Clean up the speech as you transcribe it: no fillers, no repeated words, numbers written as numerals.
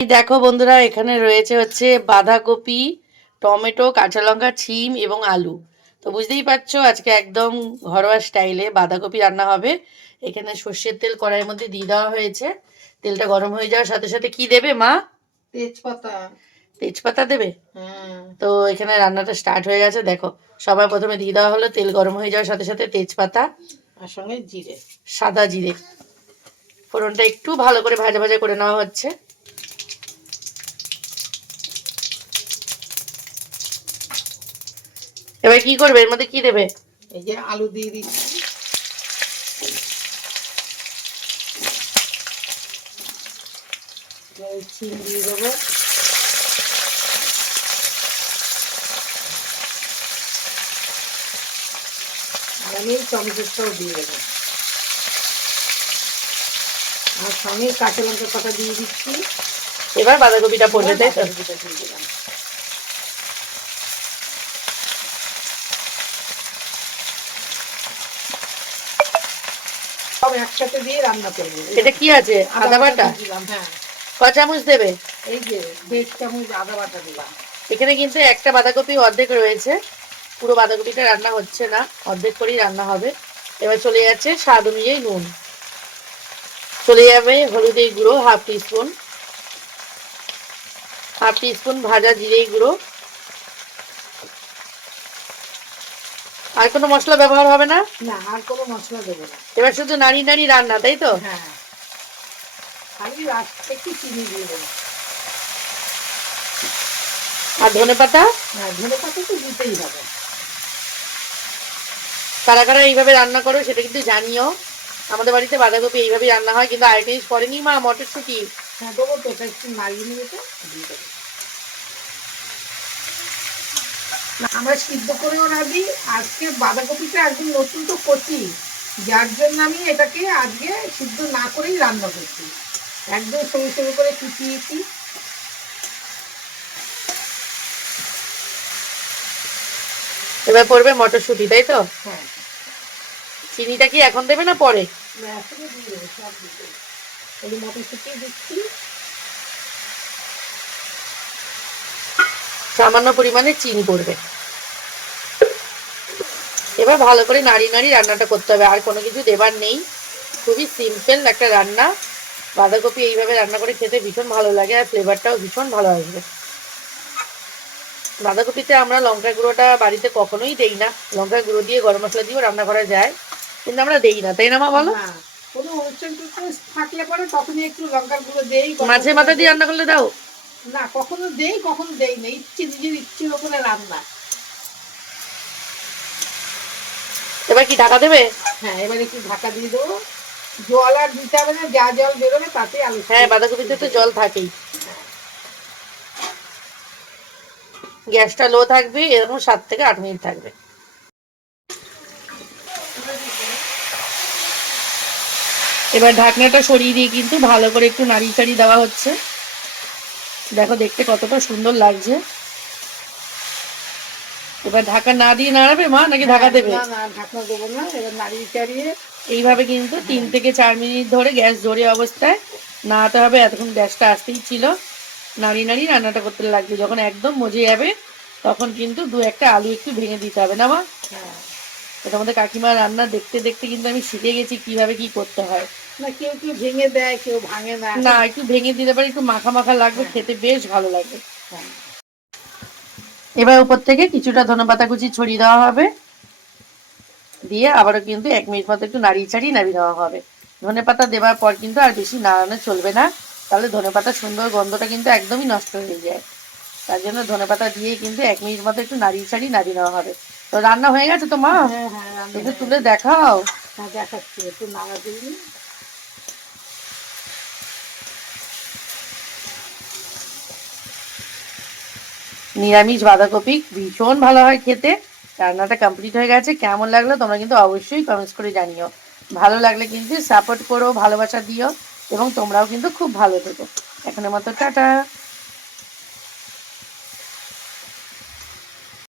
দেখো বন্ধুরা, এখানে রয়েছে হচ্ছে বাঁধাকপি, টমেটো, কাঁচা লঙ্কা, শিম এবং আলু। তো বুঝতেই পারছো আজকে একদম ঘরোয়া স্টাইলে বাঁধাকপি রান্না হবে। এখানে সর্ষের তেল কড়াইয়ের মধ্যে দিয়ে দেওয়া হয়েছে। তেলটা গরম হয়ে যাওয়ার সাথে সাথে কি দেবে মা? তেজপাতা। তেজপাতা দেবে। তো এখানে রান্নাটা স্টার্ট হয়ে গেছে। দেখো, সবার প্রথমে দিয়ে দেওয়া হলো, তেল গরম হয়ে যাওয়ার সাথে সাথে তেজপাতা আর সঙ্গে জিরে, সাদা জিরে। ফোড়নটা একটু ভালো করে ভাজা ভাজা করে নেওয়া হচ্ছে। এবার কি করবে? এর মধ্যে কি দেবে? এই যে আলু দিয়ে দিচ্ছি, চিনি দিয়ে দেবো, আর আমি টমেটোটাও দিয়ে দেবো, আর সঙ্গে কাঁচা লঙ্কা পাতা দিয়ে দিচ্ছি। এবার বাঁধাকপিটা পড়বে, তাই তো? দিয়ে দিলাম। সব একসাথে দিয়ে রান্না করবো। এটা কি আছে? আদা বাটা দিলাম। হ্যাঁ, ক চামচ দেবে? এই যে 1.5 চামচ আদা বাটা দিলাম। এখানে কিন্তু একটা বাঁধাকপি অর্ধেক রয়েছে, পুরো বাঁধাকপিটা রান্না হচ্ছে না, অর্ধেক করেই রান্না হবে। এবার চলে যাচ্ছে স্বাদ অনুযায়ী নুন, চলে যাবে হলুদের গুঁড়ো হাফ টিস্পুন, হাফ টিস্পুন ভাজা জিরে গুঁড়ো। আর কোনো মশলা ব্যবহার হবে না? না, আর কোনো মশলা দেবো না। এবার শুধু নাড়ি নাড়ি রান্না, তাই তো? হ্যাঁ, খালি একটু চিনি দিয়ে দেবো। আর ধনেপাতা? হ্যাঁ, ধনেপাতা তো দিতেই হবে। কারা কারা এইভাবে রান্না করো সেটা কিন্তু জানিও। আমাদের বাড়িতে বাঁধাকপি এইভাবেই রান্না হয়, কিন্তু আরেকটা জিনিস করেনি মা, মটরশুঁটি। হ্যাঁ, দেবো তো, এটা একটু নাড়িয়ে নিয়ে দিয়ে দেবো। আমরা সিদ্ধ করেও না দিই। আজকে বাঁধাকপিটা একদম নতুন তো করছি, যার জন্য আমি এটাকে আজকে সিদ্ধ না করেই রান্না করছি, একদম সরু সরু করে কুচিয়েছি। এবার পড়বে মটরশুঁটি, তাই তো? হ্যাঁ, চিনিটা কি এখন দেবে না পরে? এখনো দিয়ে দেবো, সব দিতে। এই মটরশুঁটি দিচ্ছি, সামান্য পরিমাণে চিনি পড়বে। এবার ভালো করে নাড়ি নাড়ি রান্নাটা করতে হবে, আর কোনো কিছু দেবার নেই। খুবই সিম্পল একটা রান্না। বাঁধাকপি এইভাবে রান্না করে খেতে ভীষণ ভালো লাগে, আর ফ্লেভারটাও ভীষণ ভালো আসবে। বাঁধাকপিতে আমরা লঙ্কা গুঁড়োটা বাড়িতে কখনোই দেই না। লঙ্কা গুঁড়ো দিয়ে গরম মশলা দিয়েও রান্না করা যায়, কিন্তু আমরা দেই না, তাই না মা বলো? কোনো অনুষ্ঠান থাকলে পরে তখনই একটু লঙ্কার গুঁড়ো দেই। মাঝে মাথা দিয়ে রান্না করলে দাও না, কখনো দেই কখনো দেই না, ইচ্ছে নিজের ইচ্ছের ওপরে রান্না। এবার কি ঢাকা দেবে? হ্যাঁ, এবার একটু ঢাকা দিয়ে দেবো। জল আর দিতে হবে না, যা জল বেরোবে তাতে আলু। হ্যাঁ, বাঁধাকপিতে তো জল থাকেই। গ্যাসটা লো থাকবে, এরকম 7 থেকে 8 মিনিট থাকবে। এবার ঢাকনাটা সরিয়ে দিয়ে কিন্তু ভালো করে একটু নাড়িয়ে চাড়িয়ে দেওয়া হচ্ছে। দেখো দেখতে কতটা সুন্দর লাগছে। এবার ঢাকা না দিয়ে নাড়াবে মা, নাকি ঢাকা দেবে? না না, ঢাকনা দেবো না, এবার নাড়িয়ে চাড়িয়ে এইভাবে কিন্তু 3 থেকে 4 মিনিট ধরে গ্যাস জোরে অবস্থায় নাড়াতে হবে। এতক্ষণ গ্যাসটা আসতেই ছিল, নাড়িয়ে নাড়িয়ে রান্নাটা করতে লাগবে। যখন একদম মজে যাবে তখন কিন্তু 2-1টা আলু একটু ভেঙে দিতে হবে না মা? এটা আমাদের কাকিমার রান্না দেখতে দেখতে কিন্তু আমি শিখে গেছি কিভাবে কি করতে হয়। না, কেউ কেউ ভেঙে দেয়, কেউ ভাঙে না। না, একটু ভেঙে দিতে পারি, একটু মাখা মাখা লাগবে, খেতে বেশ ভালো লাগবে। এবার উপর থেকে কিছুটা ধনেপাতা কুচি ছড়িয়ে দেওয়া হবে, দিয়ে আবারও কিন্তু 1 মিনিট মতো একটু নাড়িয়ে চাড়িয়ে নামিয়ে দেওয়া হবে। ধনেপাতা দেওয়ার পর কিন্তু আর বেশি নাড়ানো চলবে না, তাহলে ধনেপাতার সুন্দর গন্ধটা কিন্তু একদমই নষ্ট হয়ে যায়। তার জন্য ধনেপাতা দিয়ে কিন্তু 1 মিনিট মতো একটু নাড়িয়ে চাড়িয়ে নামিয়ে নেওয়া হবে। তো রান্না হয়ে গেছে তো মা? একটু তুলে দেখাও। দেখাচ্ছি, একটু নাড়া দিই। নিরামিষ বাঁধাকপি ভীষণ ভালো হয় খেতে। রান্নাটা কমপ্লিট হয়ে গেছে। কেমন লাগলো তোমরা কিন্তু অবশ্যই কমেন্টস করে জানিও। ভালো লাগলে কিন্তু সাপোর্ট করো, ভালোবাসা দিও, এবং তোমরাও কিন্তু খুব ভালো থেকো। এখনের মতো টাটা।